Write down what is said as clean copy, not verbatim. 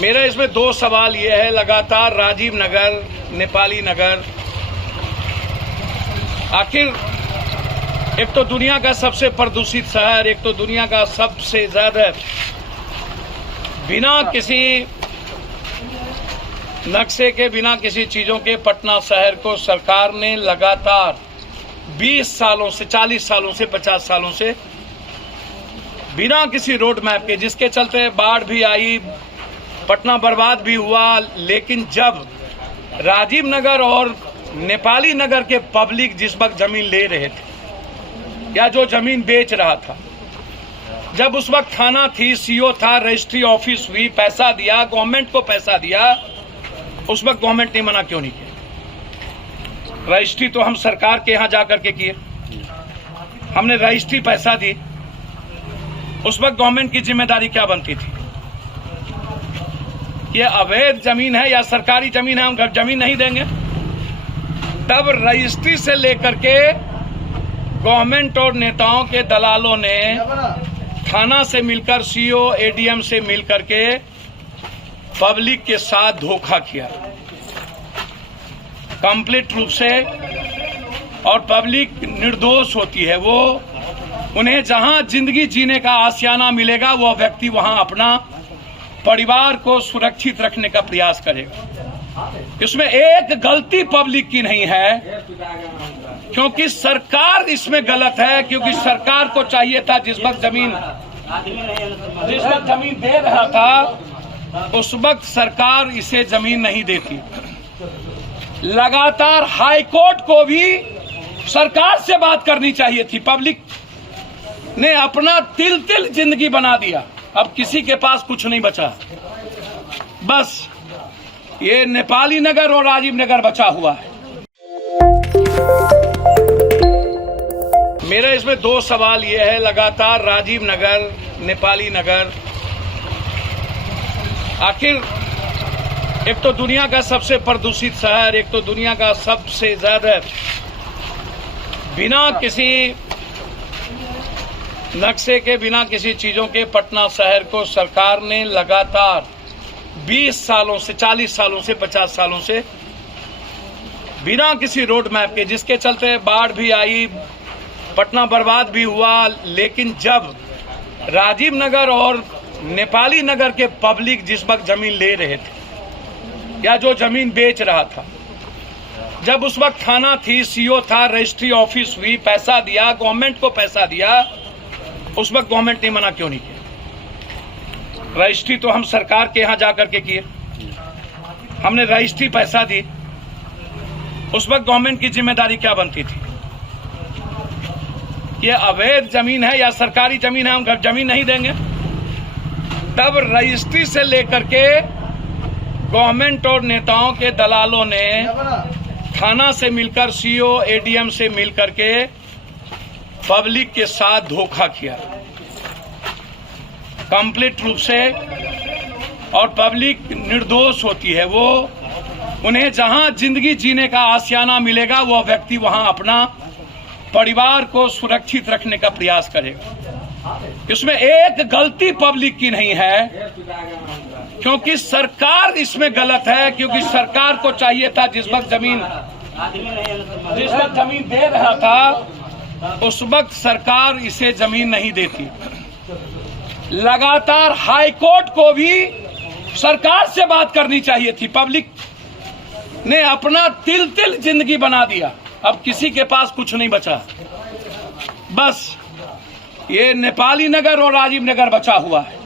मेरा इसमें दो सवाल ये है, लगातार राजीव नगर, नेपाली नगर, आखिर एक तो दुनिया का सबसे प्रदूषित शहर, एक तो दुनिया का सबसे ज्यादा बिना किसी नक्शे के, बिना किसी चीजों के पटना शहर को सरकार ने लगातार 20 सालों से, 40 सालों से, 50 सालों से बिना किसी रोड मैप के, जिसके चलते बाढ़ भी आई, पटना बर्बाद भी हुआ। लेकिन जब राजीव नगर और नेपाली नगर के पब्लिक जिस वक्त जमीन ले रहे थे या जो जमीन बेच रहा था, जब उस वक्त थाना थी, सीओ था, रजिस्ट्री ऑफिस हुई, पैसा दिया, गवर्नमेंट को पैसा दिया, उस वक्त गवर्नमेंट ने मना क्यों नहीं किया? रजिस्ट्री तो हम सरकार के यहां जाकर के किए, हमने रजिस्ट्री पैसा दी, उस वक्त गवर्नमेंट की जिम्मेदारी क्या बनती थी? ये अवैध जमीन है या सरकारी जमीन है, हम घर जमीन नहीं देंगे। तब रजिस्ट्री से लेकर के गवर्नमेंट और नेताओं के दलालों ने थाना से मिलकर, सीओ, एडीएम से मिलकर के पब्लिक के साथ धोखा किया कंप्लीट रूप से। और पब्लिक निर्दोष होती है, वो उन्हें जहां जिंदगी जीने का आशियाना मिलेगा, वो व्यक्ति वहां अपना परिवार को सुरक्षित रखने का प्रयास करेगा। इसमें एक गलती पब्लिक की नहीं है, क्योंकि सरकार इसमें गलत है, क्योंकि सरकार को चाहिए था जिस वक्त जमीन दे रहा था, उस वक्त सरकार इसे जमीन नहीं देती। लगातार हाई कोर्ट को भी सरकार से बात करनी चाहिए थी। पब्लिक ने अपना तिल तिल जिंदगी बना दिया, अब किसी के पास कुछ नहीं बचा, बस ये नेपाली नगर और राजीव नगर बचा हुआ है। मेरा इसमें दो सवाल ये है, लगातार राजीव नगर, नेपाली नगर, आखिर एक तो दुनिया का सबसे प्रदूषित शहर, एक तो दुनिया का सबसे ज्यादा बिना किसी नक्शे के, बिना किसी चीजों के पटना शहर को सरकार ने लगातार 20 सालों से, 40 सालों से, 50 सालों से बिना किसी रोड मैप के, जिसके चलते बाढ़ भी आई, पटना बर्बाद भी हुआ। लेकिन जब राजीव नगर और नेपाली नगर के पब्लिक जिस वक्त जमीन ले रहे थे या जो जमीन बेच रहा था, जब उस वक्त थाना थी, सीओ था, रजिस्ट्री ऑफिस हुई, पैसा दिया, गवर्नमेंट को पैसा दिया, उस वक्त गवर्नमेंट ने मना क्यों नहीं किया? रजिस्ट्री तो हम सरकार के यहां जाकर के किए, हमने रजिस्ट्री पैसा दी, उस वक्त गवर्नमेंट की जिम्मेदारी क्या बनती थी? ये अवैध जमीन है या सरकारी जमीन है, हम घर जमीन नहीं देंगे। तब रजिस्ट्री से लेकर के गवर्नमेंट और नेताओं के दलालों ने थाना से मिलकर, सीओ, एडीएम से मिलकर के पब्लिक के साथ धोखा किया कंप्लीट रूप से। और पब्लिक निर्दोष होती है, वो उन्हें जहां जिंदगी जीने का आशियाना मिलेगा, वो व्यक्ति वहां अपना परिवार को सुरक्षित रखने का प्रयास करेगा। इसमें एक गलती पब्लिक की नहीं है, क्योंकि सरकार इसमें गलत है, क्योंकि सरकार को चाहिए था जिस वक्त जमीन दे रहा था, उस वक्त सरकार इसे जमीन नहीं देती। लगातार हाई कोर्ट को भी सरकार से बात करनी चाहिए थी। पब्लिक ने अपना तिल तिल जिंदगी बना दिया, अब किसी के पास कुछ नहीं बचा, बस ये नेपाली नगर और राजीव नगर बचा हुआ है।